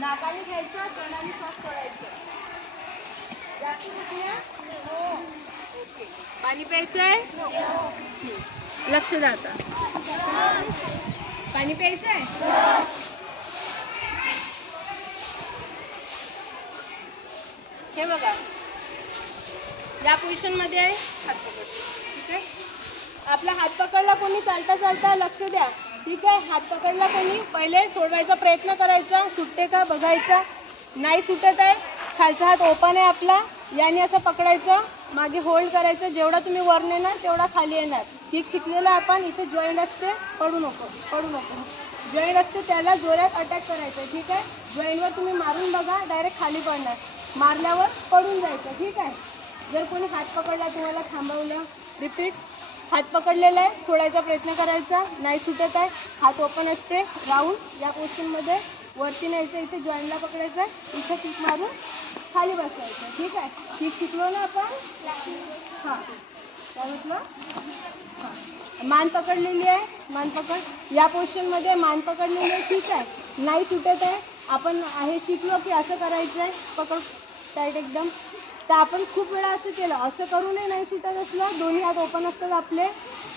नाकाने घ्यायचं, तोंडाने श्वास सोडायचं. जास्त दुखलं? ओके. पाणी प्यायचंय? लक्ष द्या आता. पाणी प्यायचंय? हे बघा, या पोझिशन मध्ये आहे, हात पकडतो. ठीक आहे. आपला हात पकडला कोणी चालता चालता, लक्ष द्या. ठीक आहे. हात पकडला कोणी, पहिले सोडवायचा प्रयत्न करायचा, सुटते का बघायचा. नाही सुटत आहे, खालचा हात ओपन आहे आपला, याने असं पकडायचं, मागे होल्ड करायचं. जेवढा तुम्ही वर नेणार तेवढा खाली येणार. किक शिकलेलं आपण, इथे जॉईंट असते, पडू नको. जॉईंट असते त्याला जोरात अटॅक करायचं. ठीक आहे. जॉईंटवर तुम्ही मारून बघा, डायरेक्ट खाली पडणार. मारल्यावर पडून जायचं. ठीक आहे. जर कोणी हात पकडला, तुम्हाला थांबवलं, रिपीट. हात पकडलेला आहे, सोडायचा प्रयत्न करायचा, नाही सुटत आहे, हात ओपन असते, राऊंड या पोझिशनमध्ये वरती न्यायचं, इथे जॉईंटला पकडायचं, इथे किक मारून खाली बसवायचं. ठीक आहे. किक शिकलो ना आपण. हां, काय म्हटलं? हां, मान पकडलेली आहे, मान पकड या पोझिशनमध्ये, मान पकडलेली आहे. ठीक आहे. नाही सुटत आहे, आपण हे शिकलो की असं करायचं आहे, पकड टाईट एकदम. तर आपण खूप वेळा असं केलं, असं करू नये. नाही सुटत असलं, दोन्ही हात ओपन असतात आपले,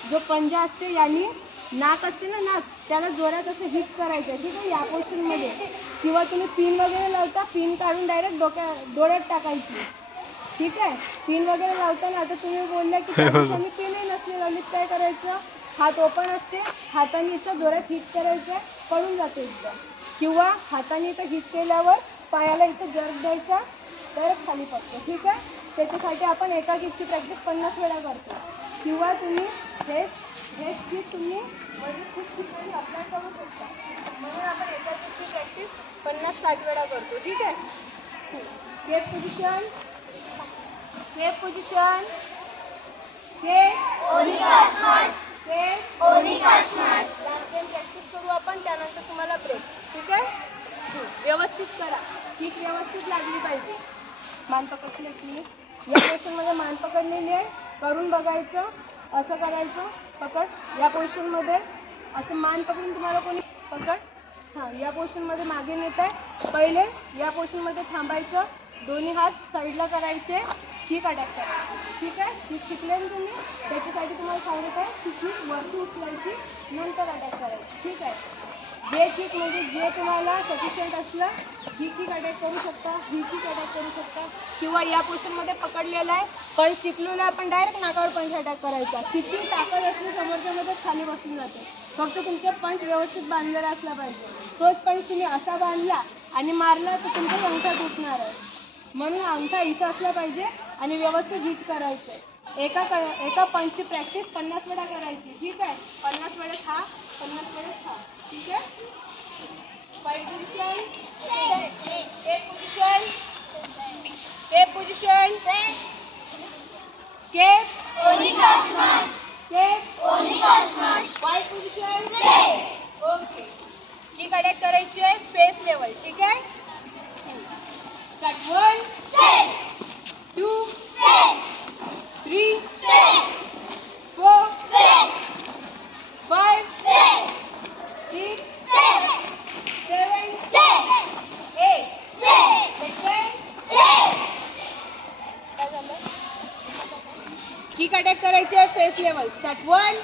जो पंजा असते यानी, नाक असते ना, नाक त्याला जोरात असं हिट करायचं. ठीक आहे. या पोझिशनमध्ये. किंवा तुम्ही पिन वगैरे लावता, पिन काढून डायरेक्ट डोळ्यात टाकायची. ठीक आहे. पिन वगैरे लावताना आता तुम्ही बोलले की पिनही नसली लावली, काय करायचं, हात ओपन असते, हाताने इथं जोरात हिट करायचं, पडून जाते एकदम. किंवा हाताने इथं हिट केल्यावर पायाला इथं जर्क द्यायचा, डायरेक्ट खाली पडतो. ठीक आहे. त्याच्यासाठी आपण एका किकची प्रॅक्टिस 50 वेळा करतो. किंवा तुम्ही हेच किक तुम्ही म्हणजे खूप ठिकाणी अप्लाय करू शकता. म्हणून आपण एका किकची प्रॅक्टिस 50-60 वेळा करतो. ठीक आहे. Step position, step position, practice करू आपण, त्यानंतर तुम्हाला ब्रेक. ठीक आहे. व्यवस्थित करा, किक व्यवस्थित लागली पाहिजे. मान पकडली एक मिनिट. या पोझिशनमध्ये मान पकडलेली आहे, करून बघायचं, असं करायचं, पकड या पोझिशनमध्ये, असं मान पकडून तुम्हाला कोणी पकड. हां, या पोझिशनमध्ये मागे नेत आहे, पहिले या पोझिशनमध्ये थांबायचं, दोन्ही हात साईडला करायचे, किक अटॅक करायची. ठीक आहे. किक शिकले ना तुम्ही, त्याच्यासाठी तुम्हाला सांगत आहे की किक वरती उचलायची, नंतर अटॅक करायची. ठीक आहे. जे किक म्हणजे जे तुम्हाला सफिशियंट असलं, ही किक अटॅक करू शकता, ही किक अटॅक करू शकता. किंवा या पोझिशनमध्ये पकडलेला आहे, पण शिकलेला आपण डायरेक्ट नाकावर पंच अटॅक करायचा. किती ताकद असली समोरच्यामध्ये खाली बसून जाते. फक्त तुमचा पंच व्यवस्थित बांधलेला असला पाहिजे. तोच पंच तुम्ही असा बांधला आणि मारला तर तुमचा अंगठा तुटणार आहे. म्हणून अंगठा इथं असला पाहिजे आणि व्यवस्थित हिट करायचं. एका पंचची प्रॅक्टिस 50 वेळा करायची. ठीक आहे. 50 वेळेस हा, 50 वेळेस हा. ठीक आहे. Fight position, step position, step position, step, fight position. Okay. Kick attack करायची आहे, फेस लेवल. ठीक आहे. स्टार्ट. 1 2 3 4 5 6 7 8. किक अटॅक करायची आहे, फेस लेवल. स्टार्ट. 1